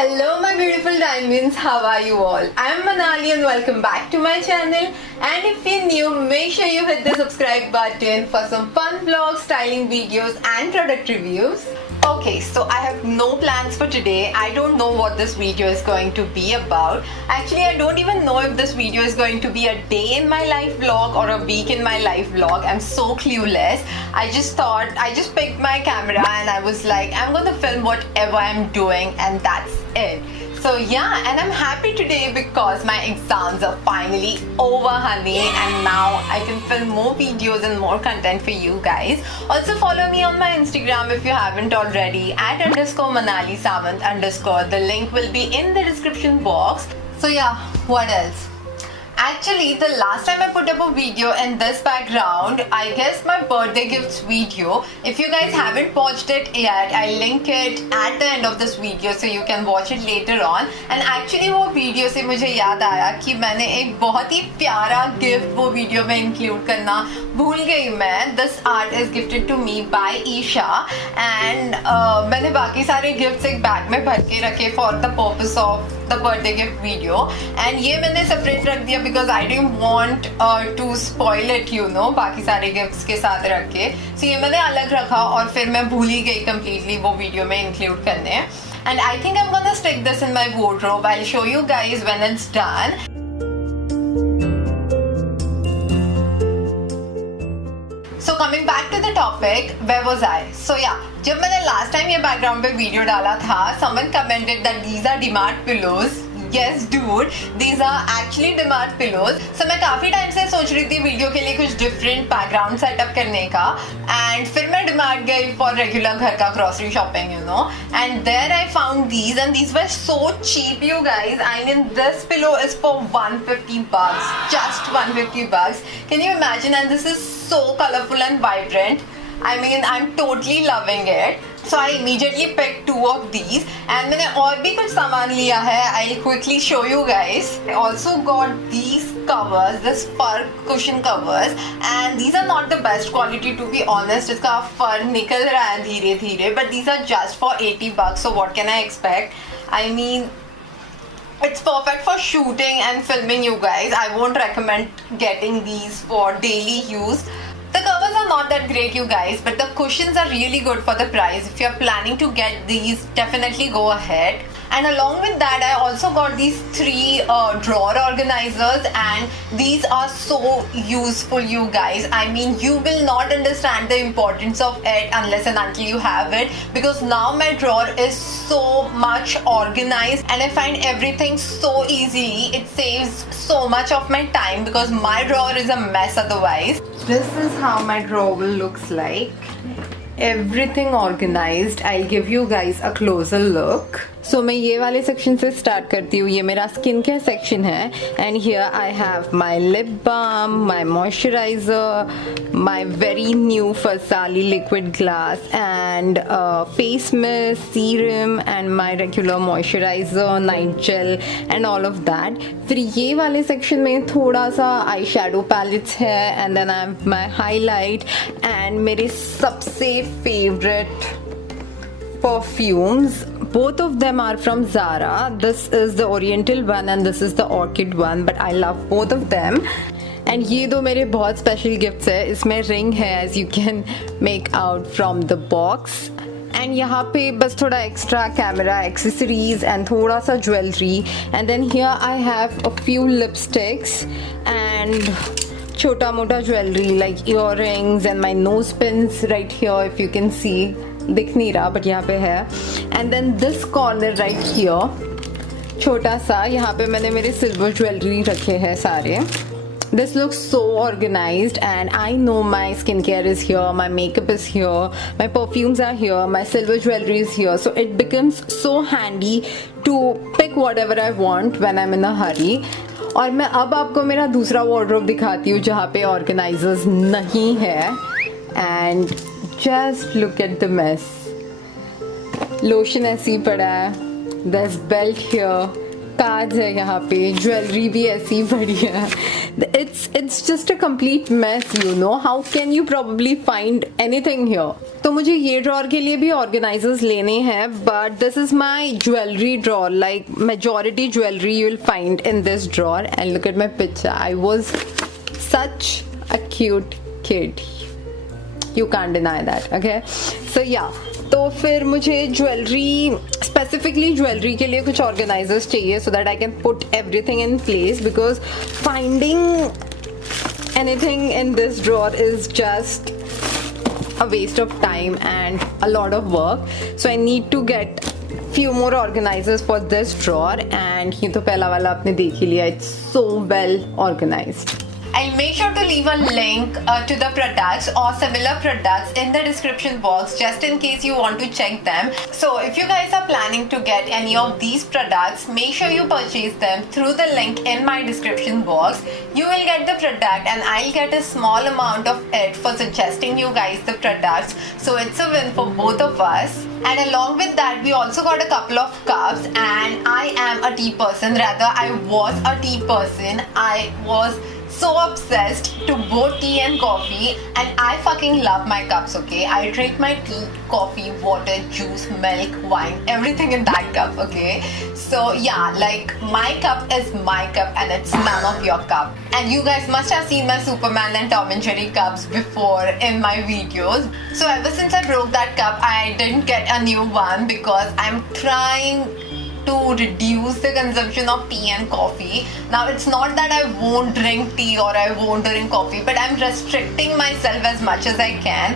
Hello my beautiful diamonds, how are you all? I am Manali and welcome back to my channel. And if you're new, make sure you hit the subscribe button for some fun vlogs, styling videos and product reviews. Okay, so I have no plans for today. I don't know what this video is going to be about. Actually, I don't even know if this video is going to be a day in my life vlog or a week in my life vlog. I'm so clueless. I just picked my camera and I was like, I'm gonna film whatever I'm doing and that's it. So yeah, and I'm happy today because my exams are finally over, honey, and now I can film more videos and more content for you guys. Also follow me on my Instagram if you haven't already at _Manali Sawant _. The link will be in the description box. So yeah, what else? Actually, the last time I put up a video in this background, I guess my birthday gifts video. If you guys haven't watched it yet, I'll link it at the end of this video so you can watch it later on. And actually वो video से मुझे याद आया कि मैंने एक बहुत ही प्यारा गिफ्ट वो वीडियो में इंक्लूड करना भूल गई मैं. This art is gifted to me by Isha and मैंने बाकी सारे गिफ्ट्स एक बैग में भर के रखे for the purpose of the birthday gift video. And ये मैंने separate रख दिया because I didn't want to spoil it, you know, बाकी सारे गिफ्ट्स के साथ रख के. So ये मैंने अलग रखा और फिर मैं भूल ही गई completely वो वीडियो में इंक्लूड करने. And I think I'm gonna stick this in my wardrobe. I'll show you guys when it's done. So coming back to the topic, where was I? So yeah, जब मैंने last time ये background पे video डाला था, someone commented that these are DMart pillows. Yes dude, these are actually DMart pillows. So मैं काफी time से सोच रही थी वीडियो के लिए कुछ different background setup करने का. And फिर मैं DMart गई for regular घर का grocery shopping, you know. And there I found these and these were so cheap, you guys. I mean, this pillow is for $150, just $150. Can you imagine? And this is so colorful and vibrant. I mean, I'm totally loving it. So I immediately picked two of these and मैंने और भी कुछ सामान लिया है. I'll quickly show you guys. I also got these covers, this fur cushion covers, and these are not the best quality to be honest. इसका fur निकल रहा है धीरे धीरे, but these are just for $80. So what can I expect? I mean, it's perfect for shooting and filming, you guys. I won't recommend getting these for daily use. The covers are not that great, you guys, but the cushions are really good for the price. If you're planning to get these, definitely go ahead. And along with that, I also got these three drawer organizers, and these are so useful, you guys. I mean, you will not understand the importance of it unless and until you have it, because now my drawer is so much organized and I find everything so easily. It saves so much of my time because my drawer is a mess otherwise. This is how my drawer looks like. Everything organized. I'll give you guys a closer look. So मैं ये वाले section से start करती हूँ. ये मेरा skin care section है and here I have my lip balm, my moisturizer, my very new Farsali liquid glass and face mist, serum and my regular moisturizer, night gel and all of that. फिर ये वाले section में थोड़ा सा eye shadow pallets है and then I have my highlight and मेरे सबसे favorite perfumes. Both of them are from Zara. This is the Oriental one and this is the Orchid one, but I love both of them. And ये दो मेरे बहुत special gifts है. इसमें ring है as you can make out from the box. And यहाँ पे बस थोड़ा extra camera accessories and थोड़ा सा jewelry. And then here I have a few lipsticks and छोटा मोटा jewelry like earrings and my nose pins right here if you can see. दिख नहीं रहा बट यहाँ पे है. And then this corner right here छोटा सा, यहाँ पे मैंने मेरे सिल्वर ज्वेलरी रखे हैं सारे. This looks so organized and I know my skincare is here, my makeup is here, my perfumes are here, my silver jewelry is here. So it becomes so handy to pick whatever I want when I'm in a hurry. और मैं अब आपको मेरा दूसरा wardrobe दिखाती हूँ जहाँ पे organizers नहीं है. And just look at the mess. Lotion ऐसे ही पड़ा है. There's belt here, कार्ड्स है यहाँ पे, ज्वेलरी भी ऐसी पड़ी है. It's just a complete mess, you know. How can you probably find anything here? तो मुझे ये ड्रॉर के लिए भी ऑर्गेनाइजर्स लेने हैं, but this is my jewellery drawer. Like majority jewellery you will find in this drawer. And look at my picture. I was such a cute kid. You can't deny that, okay? So yeah, तो फिर मुझे jewellery, specifically jewellery के लिए कुछ organisers चाहिए so that I can put everything in place, because finding anything in this drawer is just a waste of time and a lot of work. So I need to get few more organizers for this drawer, and ये तो पहला वाला आपने देख ही लिया. It's so well organized. I'll make sure to leave a link to the products or similar products in the description box, just in case you want to check them. So if you guys are planning to get any of these products, make sure you purchase them through the link in my description box. You will get the product and I'll get a small amount of it for suggesting you guys the products. So it's a win for both of us. And along with that, we also got a couple of cups, and I am a tea person. Rather, I was a tea person. I was so obsessed to both tea and coffee, and I fucking love my cups, okay? I drink my tea, coffee, water, juice, milk, wine, everything in that cup, okay? So yeah, like my cup is my cup and it's none of your cup. And you guys must have seen my Superman and Tom and Jerry cups before in my videos. So ever since I broke that cup, I didn't get a new one because I'm trying to reduce the consumption of tea and coffee. Now it's not that I won't drink tea or I won't drink coffee, but I'm restricting myself as much as I can.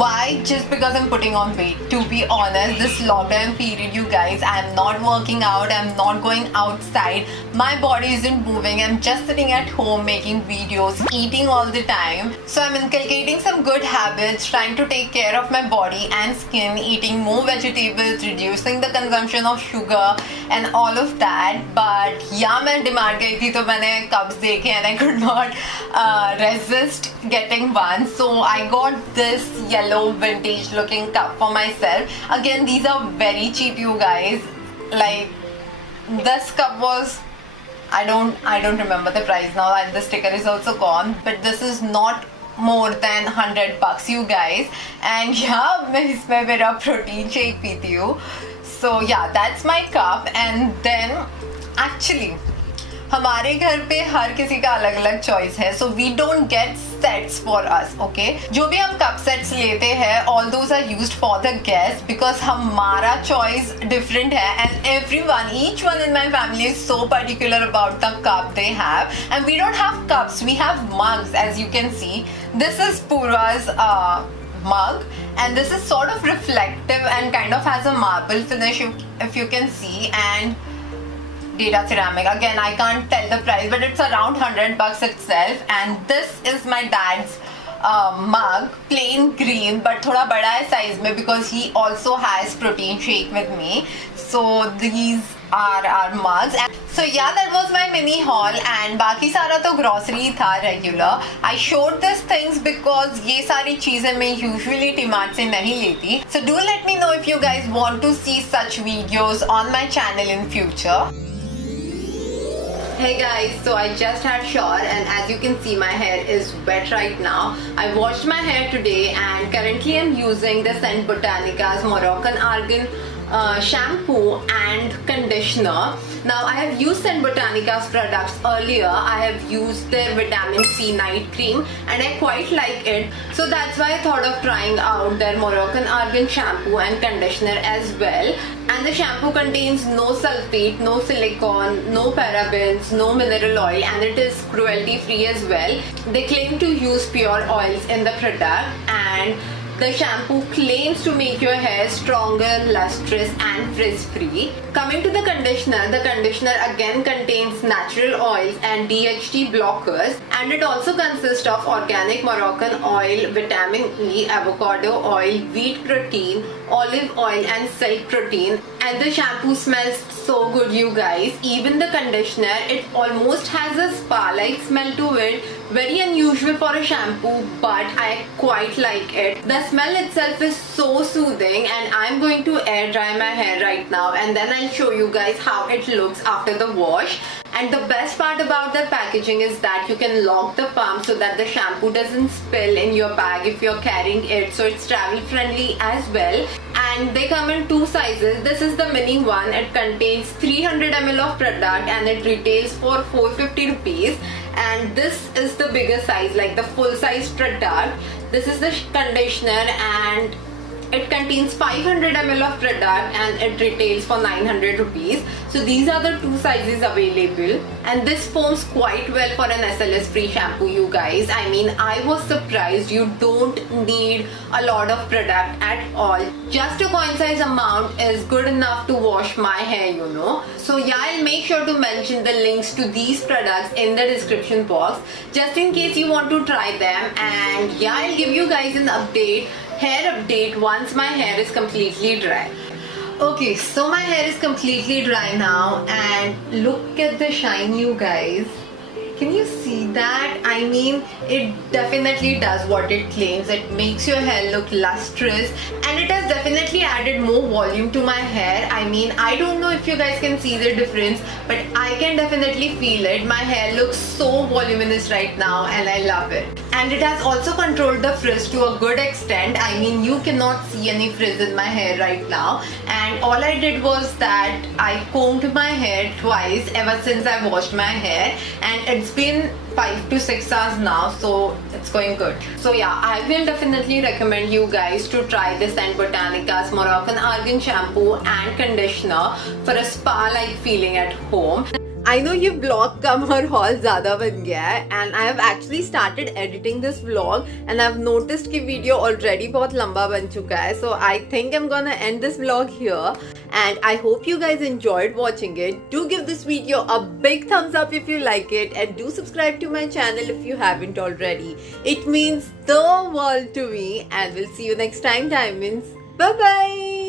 Why? Just because I'm putting on weight. To be honest, this lockdown period, you guys, I'm not working out, I'm not going outside, my body isn't moving, I'm just sitting at home making videos, eating all the time. So I'm inculcating some good habits, trying to take care of my body and skin, eating more vegetables, reducing the consumption of sugar and all of that. But yeah, मैं demand गई थी तो मैंने cups देखे and I could not resist getting one. So I got this yellow vintage looking cup for myself. Again, these are very cheap, you guys. Like this cup was, I don't remember the price now, and the sticker is also gone, but this is not more than $100, you guys. And yeah, मैं इसमें मेरा protein shake पीती हूँ. So yeah, that's my cup. And then actually हमारे घर पे हर किसी का अलग अलग चॉइस है, so we don't get sets for us, okay? जो भी हम कप सेट्स लेते हैं, all those are used for the guests because हमारा चॉइस डिफरेंट है, and everyone, each one in my family is so particular about the cup they have, and we don't have cups, we have mugs, as you can see. This is Purva's mug, and this is sort of reflective and kind of has a marble finish, if you can see, and Data ceramic. Again, I can't tell the price, but it's around $100 itself. And this is my dad's mug, plain green, but thoda bada hai size mein because he also has protein shake with me. So these are our mugs. And so yeah, that was my mini haul, and बाकी सारा तो grocery था regular. I showed these things because ये सारी चीजें मैं usually DMart से नहीं लेती. So do let me know if you guys want to see such videos on my channel in future. Hey guys, so I just had shower, and as you can see my hair is wet right now. I washed my hair today, and currently I'm using the Scent Botanica's Moroccan Argan shampoo and conditioner. Now I have used Scent Botanica's products earlier. I have used their vitamin C night cream and I quite like it. So that's why I thought of trying out their Moroccan Argan shampoo and conditioner as well. And the shampoo contains no sulfate, no silicone, no parabens, no mineral oil, and it is cruelty free as well. They claim to use pure oils in the product, and the shampoo claims to make your hair stronger, lustrous and frizz-free. Coming to the conditioner again contains natural oils and DHT blockers, and it also consists of organic Moroccan oil, vitamin E, avocado oil, wheat protein, olive oil and silk protein. And the shampoo smells so good, you guys. Even the conditioner, it almost has a spa-like smell to it, Very unusual for a shampoo, but I quite like it. The smell itself is so soothing, and I'm going to air dry my hair right now, and then I'll show you guys how it looks after the wash. And the best part about the packaging is that you can lock the pump so that the shampoo doesn't spill in your bag if you're carrying it, so it's travel friendly as well. And they come in two sizes. This is the mini one. It contains 300 ml of product and it retails for 450 rupees. And this is the bigger size, like the full size product. This is the conditioner, and it contains 500 ml of product and it retails for 900 rupees. So these are the two sizes available, and this foams quite well for an SLS free shampoo, you guys. I mean, I was surprised. You don't need a lot of product at all. Just a coin size amount is good enough to wash my hair, you know. So yeah, I'll make sure to mention the links to these products in the description box just in case you want to try them. And yeah, I'll give you guys an hair update once my hair is completely dry. Okay, so my hair is completely dry now, and look at the shine, you guys. Can you see that? I mean, it definitely does what it claims. It makes your hair look lustrous, and it has definitely added more volume to my hair. I mean, I don't know if you guys can see the difference, but I can definitely feel it. My hair looks so voluminous right now, and I love it. And it has also controlled the frizz to a good extent. I mean, you cannot see any frizz in my hair right now. And all I did was that I combed my hair twice ever since I washed my hair, and it's been 5 to 6 hours now, so it's going good. So yeah, I will definitely recommend you guys to try this Scent Botanica's Moroccan Argan shampoo and conditioner for a spa-like feeling at home. I know ये vlog कम और haul ज़्यादा बन गया है, and I have actually started editing this vlog, and I've noticed कि video already बहुत लंबा बन चुका है. So I think I'm gonna end this vlog here, and I hope you guys enjoyed watching it. Do give this video a big thumbs up if you like it, and do subscribe to my channel if you haven't already. It means the world to me, and we'll see you next time, Diamonds. Bye bye.